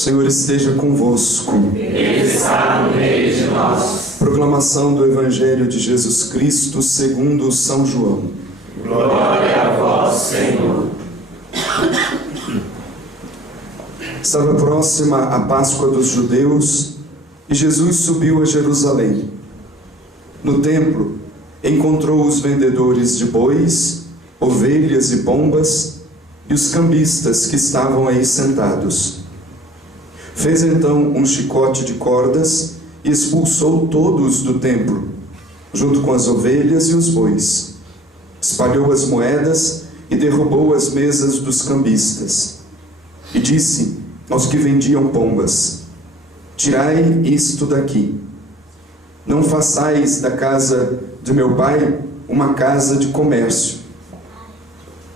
Senhor esteja convosco. Ele está no meio de nós. Proclamação do Evangelho de Jesus Cristo segundo São João. Glória a vós, Senhor. Estava próxima a Páscoa dos judeus e Jesus subiu a Jerusalém. No templo, encontrou os vendedores de bois, ovelhas e pombas e os cambistas que estavam aí sentados. Fez então um chicote de cordas e expulsou todos do templo, junto com as ovelhas e os bois. Espalhou as moedas e derrubou as mesas dos cambistas. E disse aos que vendiam pombas: tirai isto daqui. Não façais da casa de meu pai uma casa de comércio.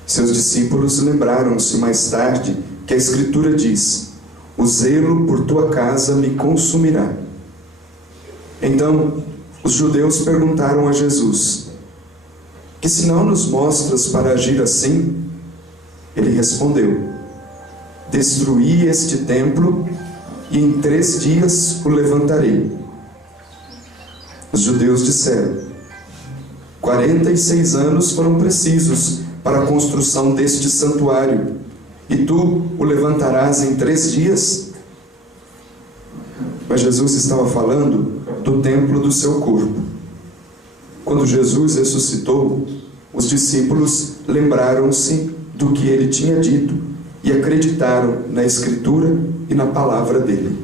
Seus discípulos lembraram-se mais tarde que a Escritura diz: o zelo por tua casa me consumirá. Então os judeus perguntaram a Jesus: que sinal nos mostras para agir assim? Ele respondeu: destruí este templo e em 3 dias o levantarei. Os judeus disseram: 46 anos foram precisos para a construção deste santuário, e tu o levantarás em 3 dias? Mas Jesus estava falando do templo do seu corpo. Quando Jesus ressuscitou, os discípulos lembraram-se do que ele tinha dito e acreditaram na Escritura e na palavra dele.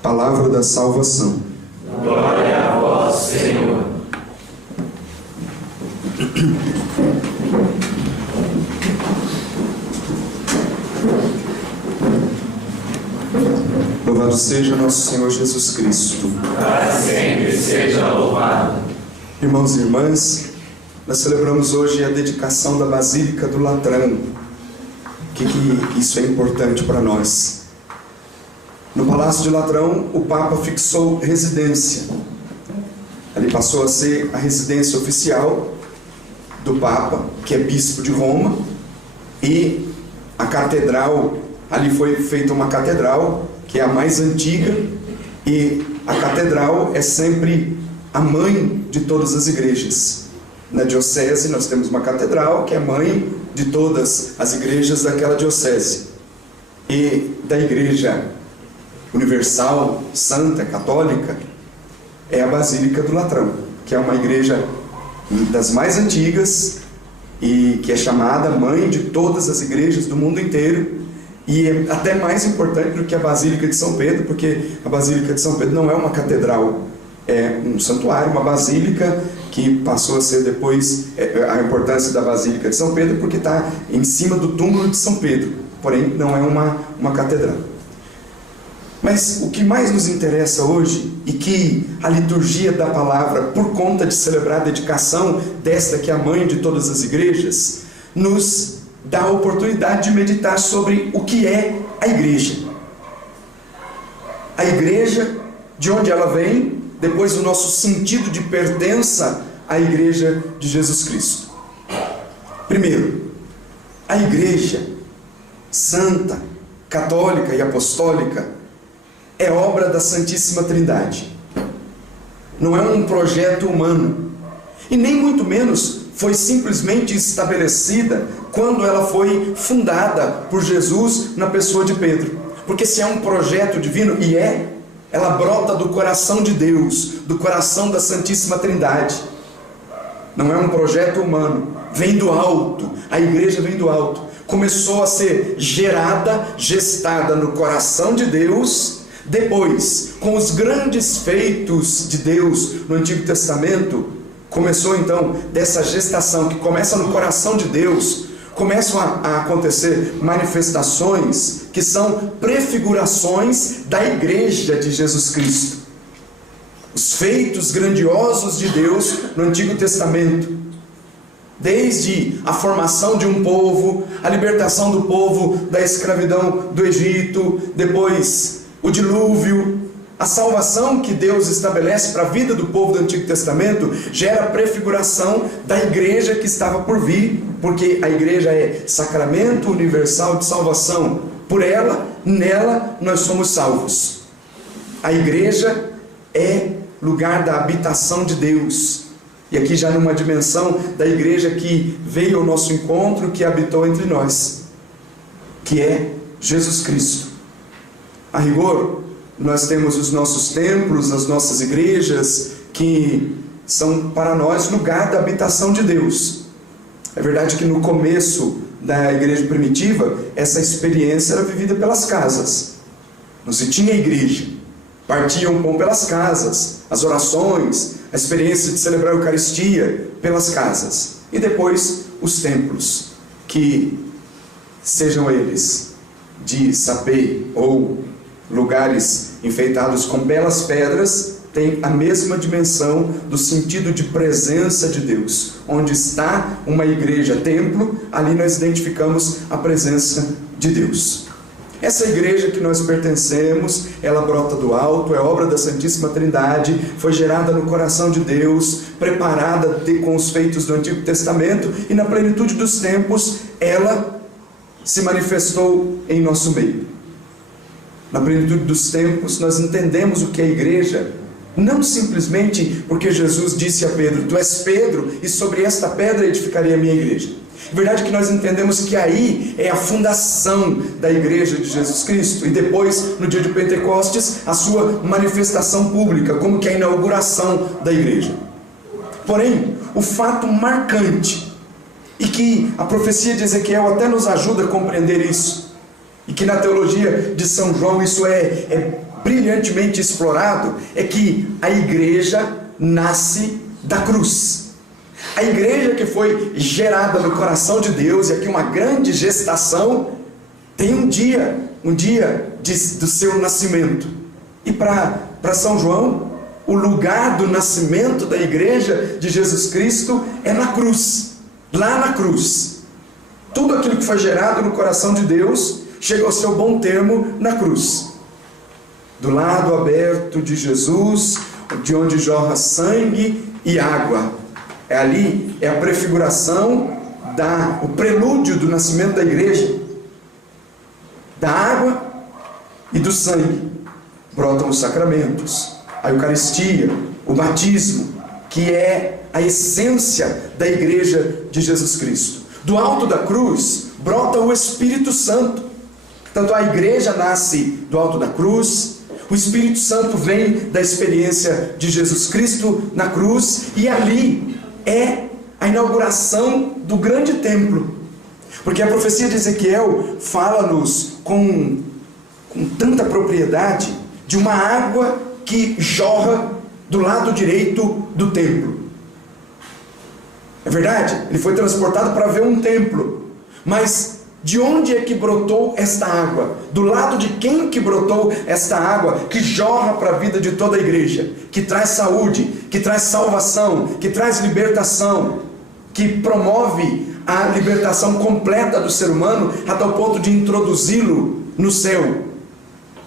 Palavra da salvação. Glória a vós, Senhor. Louvado seja nosso Senhor Jesus Cristo. Para sempre seja louvado. Irmãos e irmãs, nós celebramos hoje a dedicação da Basílica do Latrão. Que isso é importante para nós? No Palácio de Latrão, o Papa fixou residência. Ali passou a ser a residência oficial do Papa, que é bispo de Roma, e a catedral, ali foi feita uma catedral, que é a mais antiga, e a catedral é sempre a mãe de todas as igrejas. Na diocese nós temos uma catedral que é mãe de todas as igrejas daquela diocese. E da igreja universal, santa, católica, é a Basílica do Latrão, que é uma igreja das mais antigas e que é chamada mãe de todas as igrejas do mundo inteiro, e é até mais importante do que a Basílica de São Pedro, porque a Basílica de São Pedro não é uma catedral, é um santuário, uma basílica que passou a ser depois a importância da Basílica de São Pedro, porque está em cima do túmulo de São Pedro, porém não é uma catedral. Mas o que mais nos interessa hoje, e que a liturgia da palavra, por conta de celebrar a dedicação desta que é a mãe de todas as igrejas, nos dá a oportunidade de meditar sobre o que é a igreja. A igreja, de onde ela vem, depois do nosso sentido de pertença à igreja de Jesus Cristo. Primeiro, a igreja santa, católica e apostólica é obra da Santíssima Trindade. Não é um projeto humano. E nem muito menos foi simplesmente estabelecida quando ela foi fundada por Jesus na pessoa de Pedro. Porque se é um projeto divino, e ela brota do coração de Deus, do coração da Santíssima Trindade. Não é um projeto humano, vem do alto, a igreja vem do alto. Começou a ser gerada, gestada no coração de Deus. Depois, com os grandes feitos de Deus no Antigo Testamento, começou então dessa gestação que começa no coração de Deus, começam a acontecer manifestações que são prefigurações da igreja de Jesus Cristo. Os feitos grandiosos de Deus no Antigo Testamento, desde a formação de um povo, a libertação do povo da escravidão do Egito, depois o dilúvio, a salvação que Deus estabelece para a vida do povo do Antigo Testamento, gera a prefiguração da igreja que estava por vir, porque a igreja é sacramento universal de salvação. Por ela, nela nós somos salvos. A igreja é lugar da habitação de Deus. E aqui já numa dimensão da igreja que veio ao nosso encontro, que habitou entre nós, que é Jesus Cristo. A rigor, nós temos os nossos templos, as nossas igrejas, que são para nós lugar da habitação de Deus. É verdade que no começo da igreja primitiva, essa experiência era vivida pelas casas. Não se tinha igreja. Partiam o pão pelas casas, as orações, a experiência de celebrar a Eucaristia pelas casas. E depois os templos, que sejam eles de sapê ou lugares enfeitados com belas pedras, têm a mesma dimensão do sentido de presença de Deus. Onde está uma igreja, templo, ali nós identificamos a presença de Deus. Essa igreja que nós pertencemos, ela brota do alto, é obra da Santíssima Trindade, foi gerada no coração de Deus, preparada com os feitos do Antigo Testamento, e na plenitude dos tempos, ela se manifestou em nosso meio. Na plenitude dos tempos, nós entendemos o que é a igreja, não simplesmente porque Jesus disse a Pedro: tu és Pedro, e sobre esta pedra edificarei a minha igreja. É verdade que nós entendemos que aí é a fundação da igreja de Jesus Cristo, e depois, no dia de Pentecostes, a sua manifestação pública, como que a inauguração da igreja. Porém, o fato marcante, e que a profecia de Ezequiel até nos ajuda a compreender isso, e que na teologia de São João isso é brilhantemente explorado, é que a igreja nasce da cruz. A igreja que foi gerada no coração de Deus, e aqui uma grande gestação, tem um dia do seu nascimento. E para São João, o lugar do nascimento da igreja de Jesus Cristo é na cruz. Lá na cruz. Tudo aquilo que foi gerado no coração de Deus chega ao seu bom termo na cruz. Do lado aberto de Jesus, de onde jorra sangue e água. Ali é a prefiguração, o prelúdio do nascimento da igreja. Da água e do sangue brotam os sacramentos, a Eucaristia, o batismo, que é a essência da igreja de Jesus Cristo. Do alto da cruz brota o Espírito Santo. Tanto a igreja nasce do alto da cruz, o Espírito Santo vem da experiência de Jesus Cristo na cruz, e ali é a inauguração do grande templo. Porque a profecia de Ezequiel fala-nos com tanta propriedade de uma água que jorra do lado direito do templo. É verdade, ele foi transportado para ver um templo, mas de onde é que brotou esta água? Do lado de quem que brotou esta água que jorra para a vida de toda a igreja, que traz saúde, que traz salvação, que traz libertação, que promove a libertação completa do ser humano a tal ponto de introduzi-lo no céu?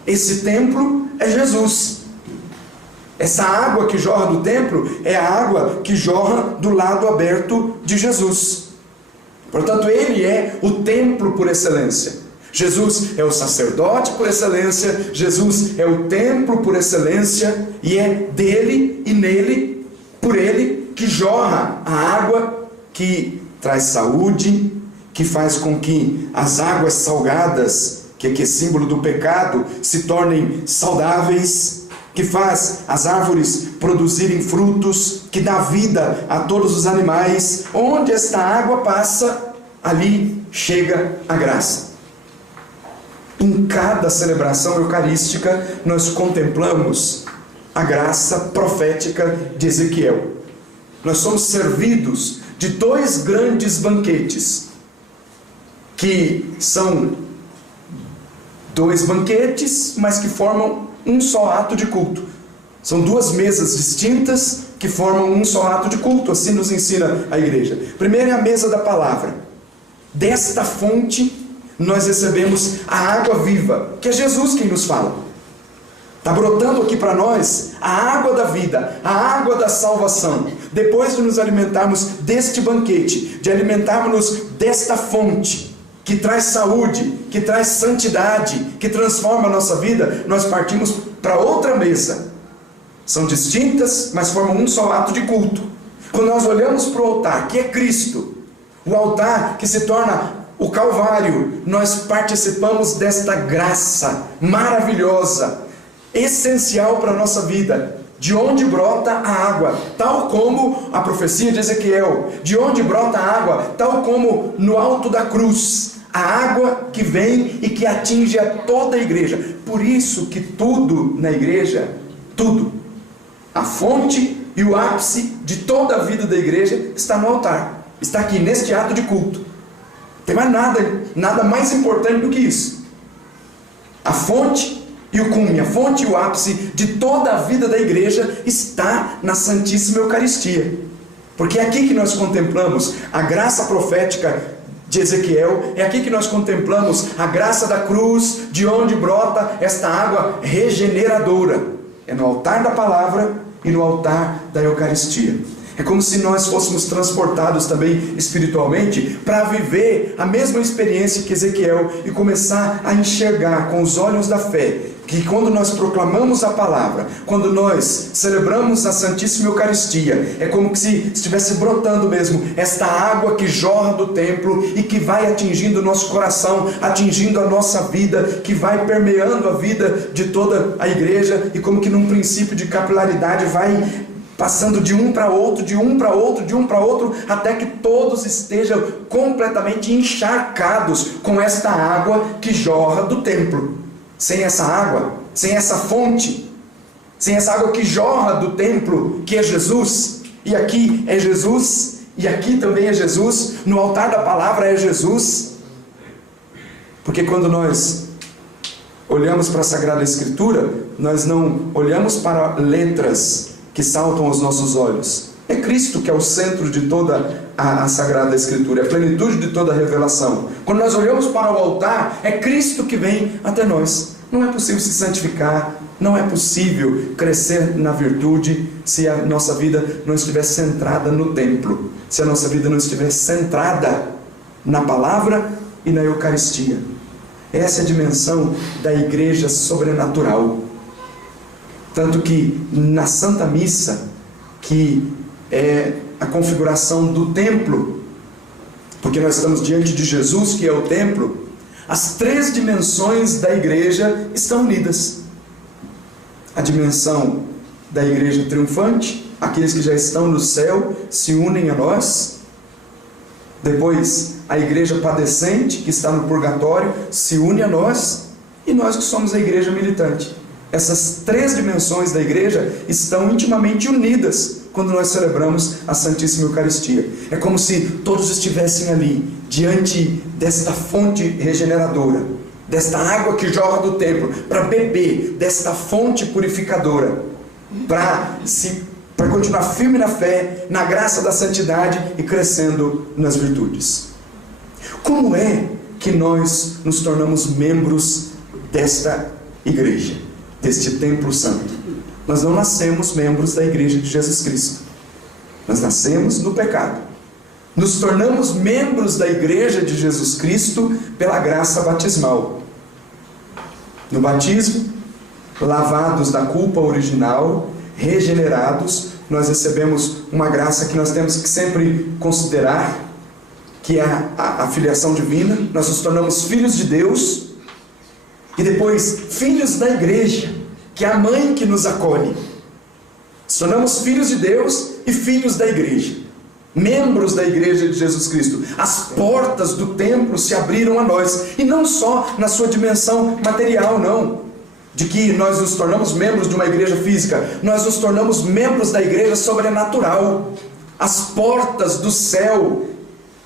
Esse templo é Jesus. Essa água que jorra do templo é a água que jorra do lado aberto de Jesus. Portanto, ele é o templo por excelência. Jesus é o sacerdote por excelência, Jesus é o templo por excelência, e é dele e nele, por ele, que jorra a água que traz saúde, que faz com que as águas salgadas, que é símbolo do pecado, se tornem saudáveis, que faz as árvores produzirem frutos, que dá vida a todos os animais. Onde esta água passa, ali chega a graça. Em cada celebração eucarística, nós contemplamos a graça profética de Ezequiel. Nós somos servidos de dois grandes banquetes, que são dois banquetes, mas que formam um só ato de culto. São duas mesas distintas que formam um só ato de culto, assim nos ensina a igreja. Primeiro é a mesa da palavra. Desta fonte nós recebemos a água viva, que é Jesus quem nos fala. Está brotando aqui para nós a água da vida, a água da salvação. Depois de nos alimentarmos deste banquete, de alimentarmos desta fonte, que traz saúde, que traz santidade, que transforma a nossa vida, nós partimos para outra mesa. São distintas, mas formam um só ato de culto. Quando nós olhamos para o altar, que é Cristo, o altar que se torna o Calvário, nós participamos desta graça maravilhosa, essencial para a nossa vida, de onde brota a água, tal como a profecia de Ezequiel, de onde brota a água, tal como no alto da cruz, a água que vem e que atinge a toda a igreja. Por isso que tudo na igreja, tudo, a fonte e o ápice de toda a vida da igreja está no altar, está aqui neste ato de culto. Não tem mais nada mais importante do que isso. A fonte e o cume, a fonte e o ápice de toda a vida da igreja está na Santíssima Eucaristia. Porque é aqui que nós contemplamos a graça profética de Ezequiel, é aqui que nós contemplamos a graça da cruz, de onde brota esta água regeneradora. É no altar da palavra e no altar da Eucaristia. É como se nós fôssemos transportados também espiritualmente para viver a mesma experiência que Ezequiel e começar a enxergar com os olhos da fé que quando nós proclamamos a palavra, quando nós celebramos a Santíssima Eucaristia, é como se estivesse brotando mesmo esta água que jorra do templo e que vai atingindo o nosso coração, atingindo a nossa vida, que vai permeando a vida de toda a igreja e como que num princípio de capilaridade vai passando de um para outro, de um para outro, de um para outro, até que todos estejam completamente encharcados com esta água que jorra do templo. Sem essa água, sem essa fonte, sem essa água que jorra do templo, que é Jesus, e aqui é Jesus, e aqui também é Jesus, no altar da palavra é Jesus, porque quando nós olhamos para a Sagrada Escritura, nós não olhamos para letras que saltam aos nossos olhos. É Cristo que é o centro de toda a Sagrada Escritura, é a plenitude de toda a revelação. Quando nós olhamos para o altar, é Cristo que vem até nós. Não é possível se santificar, não é possível crescer na virtude se a nossa vida não estiver centrada no templo, se a nossa vida não estiver centrada na palavra e na Eucaristia. Essa é a dimensão da igreja sobrenatural. Tanto que na Santa Missa, que é a configuração do templo, porque nós estamos diante de Jesus, que é o templo, as três dimensões da igreja estão unidas. A dimensão da igreja triunfante, aqueles que já estão no céu se unem a nós. Depois, a igreja padecente, que está no purgatório, se une a nós. E nós que somos a igreja militante. Essas três dimensões da igreja estão intimamente unidas quando nós celebramos a Santíssima Eucaristia. É como se todos estivessem ali, diante desta fonte regeneradora, desta água que jorra do templo, para beber desta fonte purificadora, para continuar firme na fé, na graça da santidade e crescendo nas virtudes. Como é que nós nos tornamos membros desta igreja, deste templo santo? Nós não nascemos membros da igreja de Jesus Cristo. Nós nascemos no pecado. Nos tornamos membros da igreja de Jesus Cristo pela graça batismal. No batismo, lavados da culpa original, regenerados, nós recebemos uma graça que nós temos que sempre considerar, que é a filiação divina. Nós nos tornamos filhos de Deus e depois filhos da igreja, que é a mãe que nos acolhe. Nos tornamos filhos de Deus e filhos da igreja, membros da igreja de Jesus Cristo. As portas do templo se abriram a nós, e não só na sua dimensão material, não, de que nós nos tornamos membros de uma igreja física, nós nos tornamos membros da igreja sobrenatural. As portas do céu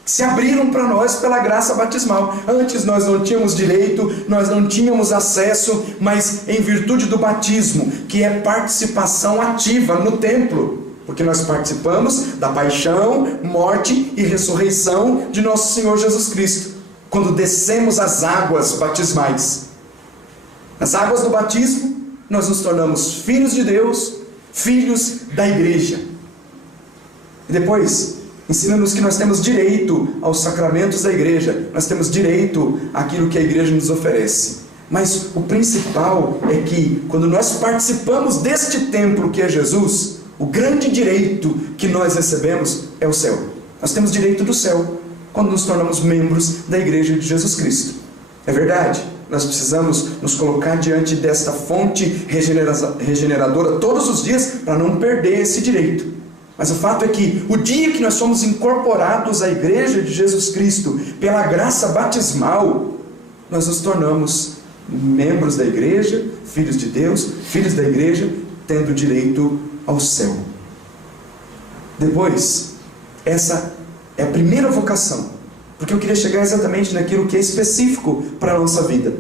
se abriram para nós pela graça batismal. Antes nós não tínhamos direito, nós não tínhamos acesso, mas em virtude do batismo, que é participação ativa no templo, porque nós participamos da paixão, morte e ressurreição de nosso Senhor Jesus Cristo, quando descemos as águas batismais. Nas águas do batismo, nós nos tornamos filhos de Deus, filhos da igreja. E depois, Ensina-nos que nós temos direito aos sacramentos da igreja, nós temos direito àquilo que a igreja nos oferece. Mas o principal é que, quando nós participamos deste templo que é Jesus, o grande direito que nós recebemos é o céu. Nós temos direito do céu quando nos tornamos membros da igreja de Jesus Cristo. É verdade, nós precisamos nos colocar diante desta fonte regeneradora todos os dias para não perder esse direito. Mas o fato é que o dia que nós somos incorporados à igreja de Jesus Cristo pela graça batismal, nós nos tornamos membros da igreja, filhos de Deus, filhos da igreja, tendo direito ao céu. Depois, essa é a primeira vocação, porque eu queria chegar exatamente naquilo que é específico para a nossa vida.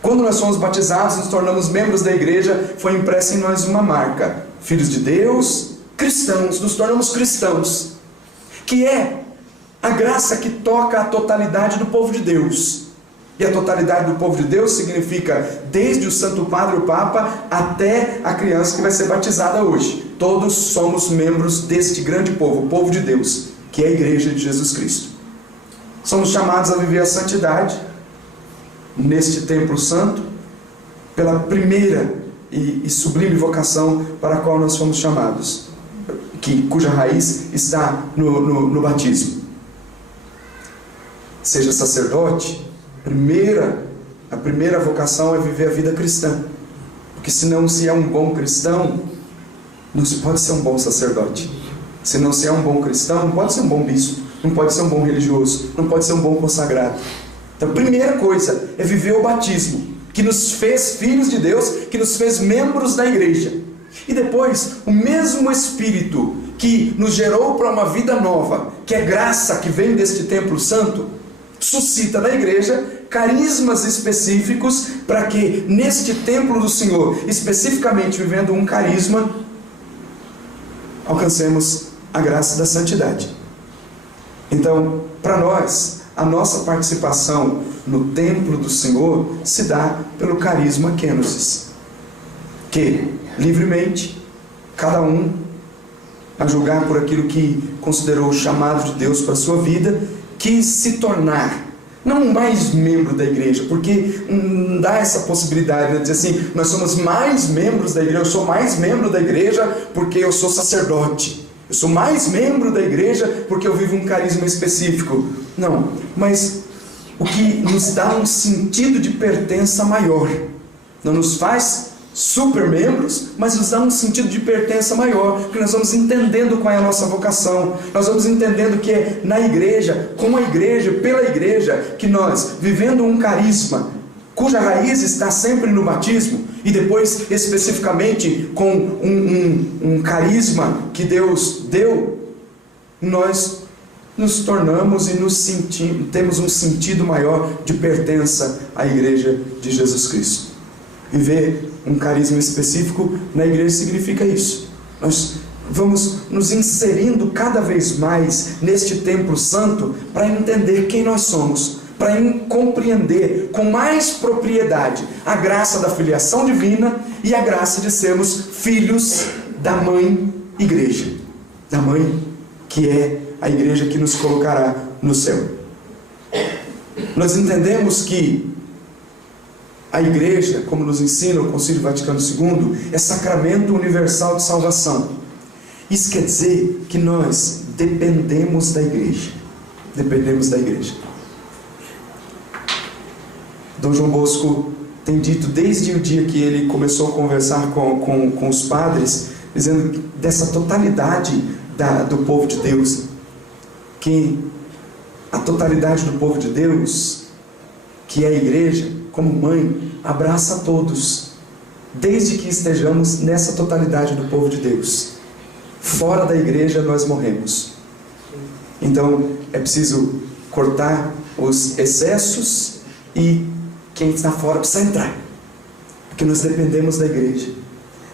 Quando nós somos batizados, nos tornamos membros da igreja, foi impressa em nós uma marca: filhos de Deus, cristãos, nos tornamos cristãos, que é a graça que toca a totalidade do povo de Deus. E a totalidade do povo de Deus significa desde o Santo Padre, o Papa, até a criança que vai ser batizada hoje. Todos somos membros deste grande povo, o povo de Deus, que é a igreja de Jesus Cristo. Somos chamados a viver a santidade neste templo santo, pela primeira e sublime vocação para a qual nós fomos chamados, cuja raiz está no batismo. Seja sacerdote, a primeira vocação é viver a vida cristã, porque senão, se é um bom cristão, não se pode ser um bom sacerdote. Se não se é um bom cristão, não pode ser um bom bispo, não pode ser um bom religioso, não pode ser um bom consagrado. Então a primeira coisa é viver o batismo, que nos fez filhos de Deus, que nos fez membros da igreja. E depois, o mesmo Espírito que nos gerou para uma vida nova, que é graça que vem deste templo santo, suscita na igreja carismas específicos para que neste templo do Senhor, especificamente vivendo um carisma, alcancemos a graça da santidade. Então, para nós, a nossa participação no templo do Senhor se dá pelo carisma kenosis, que livremente, cada um, a julgar por aquilo que considerou o chamado de Deus para a sua vida, quis se tornar, não mais membro da igreja, porque não dá essa possibilidade de dizer assim: nós somos mais membros da igreja, eu sou mais membro da igreja porque eu sou sacerdote, eu sou mais membro da igreja porque eu vivo um carisma específico. Não, mas o que nos dá um sentido de pertença maior, não nos faz super membros, mas nos dá um sentido de pertença maior, porque nós vamos entendendo qual é a nossa vocação, nós vamos entendendo que é na igreja, com a igreja, pela igreja, que nós, vivendo um carisma, cuja raiz está sempre no batismo, e depois especificamente com um carisma que Deus deu, nós nos tornamos e nos sentimos, temos um sentido maior de pertença à igreja de Jesus Cristo. Viver um carisma específico na igreja significa isso. Nós vamos nos inserindo cada vez mais neste templo santo para entender quem nós somos, para compreender com mais propriedade a graça da filiação divina e a graça de sermos filhos da mãe igreja, da mãe que é a igreja que nos colocará no céu. Nós entendemos que a igreja, como nos ensina o Concílio Vaticano II, é sacramento universal de salvação. Isso quer dizer que nós dependemos da igreja. Dependemos da igreja. Dom João Bosco tem dito desde o dia que ele começou a conversar com os padres, dizendo dessa totalidade do povo de Deus, que a totalidade do povo de Deus, que é a igreja, como mãe, abraça a todos, desde que estejamos nessa totalidade do povo de Deus. Fora da igreja nós morremos. Então é preciso cortar os excessos e quem está fora precisa entrar, porque nós dependemos da igreja.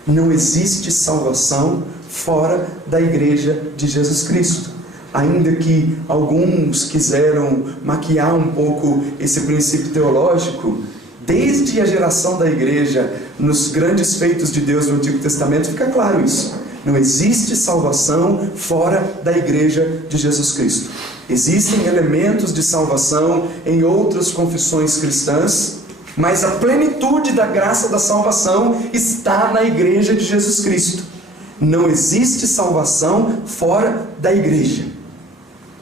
Não existe salvação fora da igreja de Jesus Cristo. Ainda que alguns quiseram maquiar um pouco esse princípio teológico, desde a geração da igreja, nos grandes feitos de Deus no Antigo Testamento, fica claro isso. Não existe salvação fora da igreja de Jesus Cristo. Existem elementos de salvação em outras confissões cristãs, mas a plenitude da graça da salvação está na igreja de Jesus Cristo. Não existe salvação fora da igreja.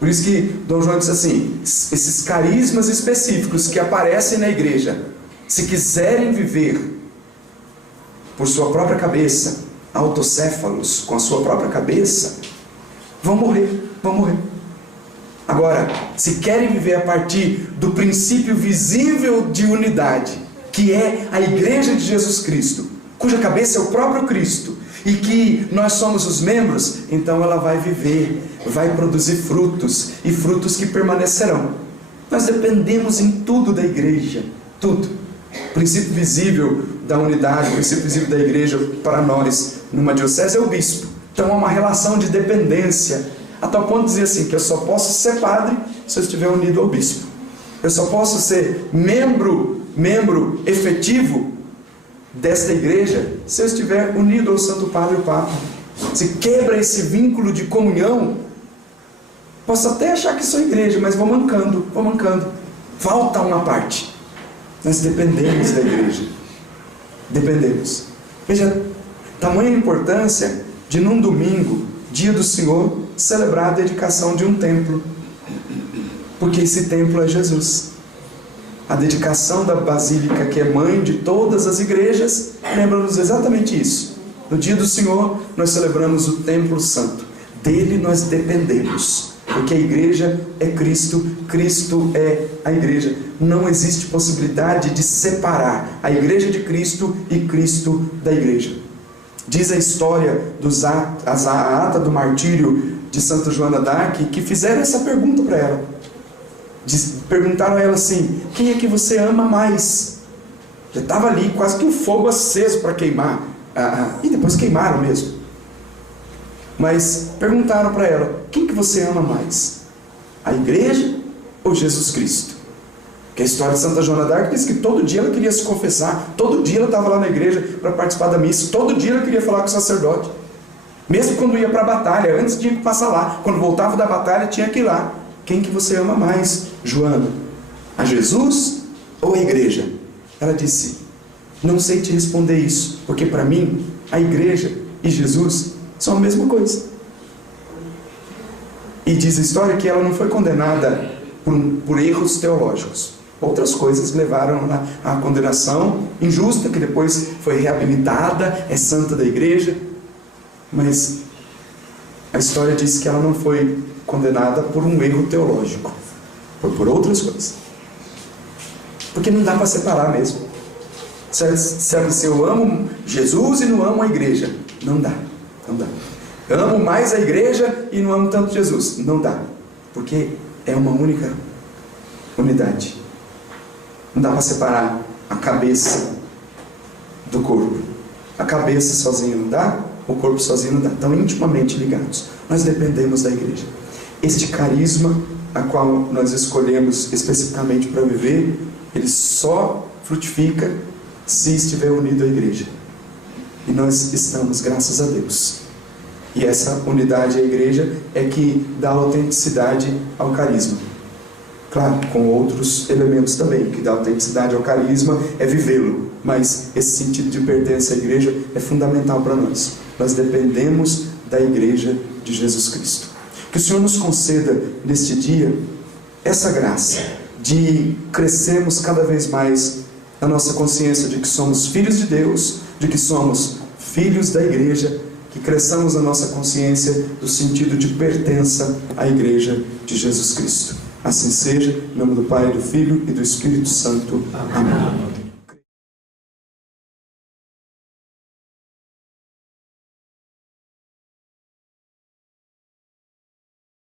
Por isso que Dom João diz assim: esses carismas específicos que aparecem na igreja, se quiserem viver por sua própria cabeça, autocéfalos, com a sua própria cabeça, vão morrer. Agora, se querem viver a partir do princípio visível de unidade, que é a igreja de Jesus Cristo, cuja cabeça é o próprio Cristo, e que nós somos os membros, então ela vai viver, vai produzir frutos, e frutos que permanecerão. Nós dependemos em tudo da igreja, tudo. O princípio visível da unidade, o princípio visível da igreja para nós, numa diocese, é o bispo. Então há uma relação de dependência, a tal ponto de dizer assim, que eu só posso ser padre se eu estiver unido ao bispo. Eu só posso ser membro efetivo desta igreja se eu estiver unido ao Santo Padre e o Papa. Se quebra esse vínculo de comunhão, posso até achar que sou igreja, mas vou mancando. Falta uma parte. Nós dependemos da igreja. Dependemos. Veja, tamanha importância de num domingo, dia do Senhor, celebrar a dedicação de um templo. Porque esse templo é Jesus. A dedicação da Basílica, que é mãe de todas as igrejas, lembra-nos exatamente isso. No dia do Senhor, nós celebramos o Templo Santo. Dele nós dependemos. Porque a igreja é Cristo, Cristo é a igreja. Não existe possibilidade de separar a igreja de Cristo e Cristo da igreja. Diz a história a ata do martírio de Santa Joana d'Arc, que fizeram essa pergunta para ela. Perguntaram a ela assim: quem é que você ama mais? Já estava ali quase que um fogo aceso para queimar, e depois queimaram mesmo. Mas perguntaram para ela: quem que você ama mais? A igreja ou Jesus Cristo? Que a história de Santa Joana d'Arc diz que todo dia ela queria se confessar, todo dia ela estava lá na igreja para participar da missa, todo dia ela queria falar com o sacerdote. Mesmo quando ia para a batalha, antes tinha que passar lá. Quando voltava da batalha, tinha que ir lá. Quem que você ama mais, Joana? A Jesus ou a igreja? Ela disse: não sei te responder isso, porque para mim, a igreja e Jesus são a mesma coisa. E diz a história que ela não foi condenada por erros teológicos. Outras coisas levaram à condenação injusta, que depois foi reabilitada, é santa da igreja. Mas a história diz que ela não foi condenada por um erro teológico, foi por outras coisas. Porque não dá para separar mesmo. Se eu amo Jesus e não amo a igreja, não dá. Eu amo mais a igreja e não amo tanto Jesus, não dá. Porque é uma única unidade. Não dá para separar a cabeça do corpo. A cabeça sozinha não dá, o corpo sozinho não dá. Estão intimamente ligados. Nós dependemos da igreja. Este carisma a qual nós escolhemos especificamente para viver, ele só frutifica se estiver unido à igreja. E nós estamos, graças a Deus. E essa unidade à igreja é que dá autenticidade ao carisma. Claro, com outros elementos também. O que dá autenticidade ao carisma é vivê-lo. Mas esse sentido de pertença à igreja é fundamental para nós. Nós dependemos da igreja de Jesus Cristo. Que o Senhor nos conceda neste dia essa graça de crescermos cada vez mais na nossa consciência de que somos filhos de Deus, de que somos filhos da igreja, que cresçamos na nossa consciência do sentido de pertença à igreja de Jesus Cristo. Assim seja, em nome do Pai, do Filho e do Espírito Santo. Amém.